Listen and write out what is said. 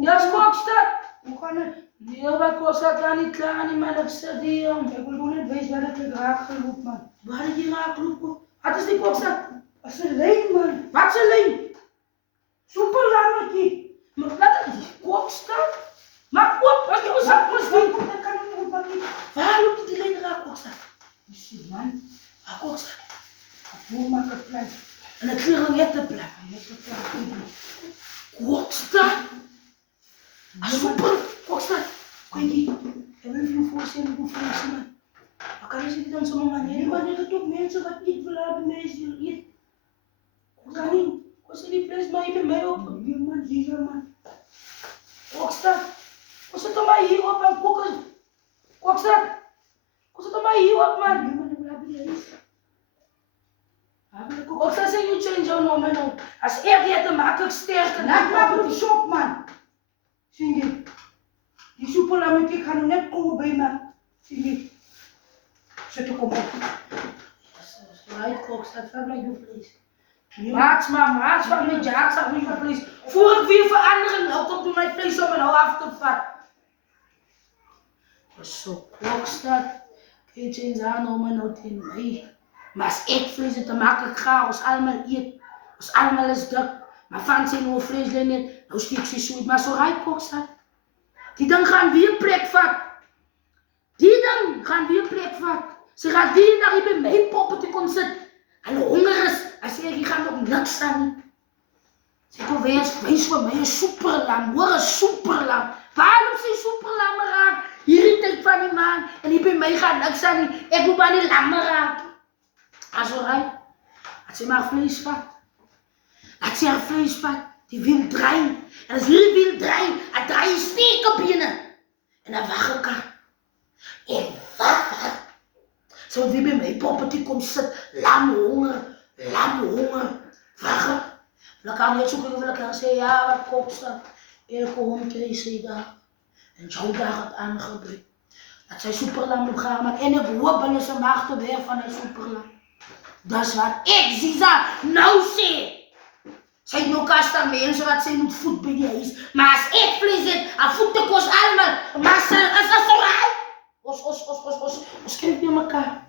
Ja, Kokstad. Hoe gaan het? Nee, wat Kokstad kan niet klaar nie, man. Ik zeg die, Ik wil gewoon net weten waar het raak gelopen, man. waar is die raakloop? Wat is die Kokstad? Dat is een lijn, man. Wat is een lijn? Super lammertje. Maar wat is die Kokstad? Maak op, wat je zak was niet. Dat kan niet op papier. Waar loopt die lijn raak, Kokstad? Zie, man. Waar Kokstad? Hoe maak het plan? En het ligt net te plan. Kokstad? Super, Kokstad. Kijk hier. Ik wil je voorstellen hoe veel ze man. Maar kan je zich dan zo'n manier? Nee, maar dit is toch mensen wat niet willen hebben, mensen willen eten. Kan niet. Kost die fles maar even mee op. Nee, man, zie je, man. Kokstad. Kost het dan maar hier op en koken. Kokstad. Kost het dan maar hier op, man. Nee, man, ik wil hebben die ijs. Kokstad zijn je change jouw naam en ook. Als eerder je te makkelijk sterker. Laat maar op de shop, man. Zie je? Die soepelammetje, ik ga nog net komen bij me. Zie je? Zet ook op. Right, Kokstad. Waar blijft je vlees? Maat. Maats van met je hartslag met je vlees. Voor ik weer veranderen, nou komt u mijn vlees op en nou af te vat. Zo, Kokstad. Kun je eens aannemen nou tegen mij. Maar als ik vlees te makkelijk ga, als allemaal eet, als allemaal is druk. Maar van zijn hoe vlees niet, nou stiek ze zoet, maar zo rijdt Kokstad. Die dan gaan weer plek vat. Ze gaat die dag hier bij mijn poppen te komen zitten. En honger is, hij zegt, die gaan nog niks aan. Ze komt weer eens vlees voor mij, een superlam, hoor, een superlam. Waarom zijn superlammen raak? Hier riet ik van die man en die bij mij gaat niks aan. Ik moet maar die lammen raken. Als zo rijdt, als ze maar vlees vat. Als ze haar vlees vat, die wil draaien. En als die wil draaien, dan draai je steken binnen. En dan wacht ik haar. En wacht. Zo weer bij mij poppetje komt zitten. Lam honger. Wacht. Dan kan je zoeken of ik kan zeggen, ja, wat Kokstad. Elke hond kreeg ze daar. En jouw dag had aangebreid. Dat zij superlam op gaan maken. En ik hoop dat ze mag te weer van een superlam. Dat is wat ik zie ze nou zie. Zij nog kastan mensen wat zij moet voet bij die is. Maar als ik vlees zit, aan voeten kost allemaal. Maar ze is dat zo raar. Os, kijk naar elkaar.